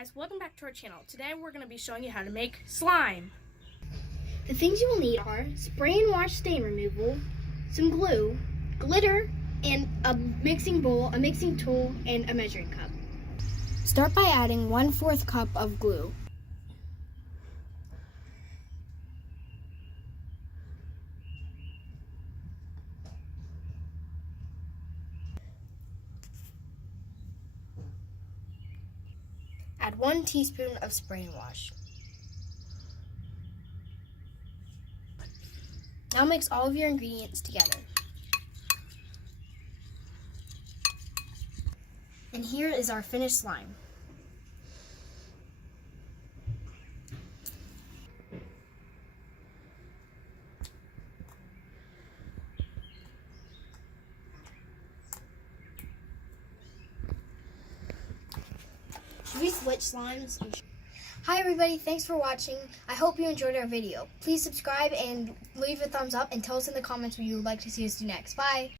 guys, welcome back to our channel. Today we're going to be showing you how to make slime. The things you will need are spray and wash stain removal, some glue, glitter, and a mixing bowl, a mixing tool, and a measuring cup. Start by adding 1/4 cup of glue. Add 1 teaspoon of spray and wash. Now mix all of your ingredients together. And here is our finished slime. Should we switch slimes? Hi everybody, thanks for watching. I hope you enjoyed our video. Please subscribe and leave a thumbs up and tell us in the comments what you would like to see us do next. Bye!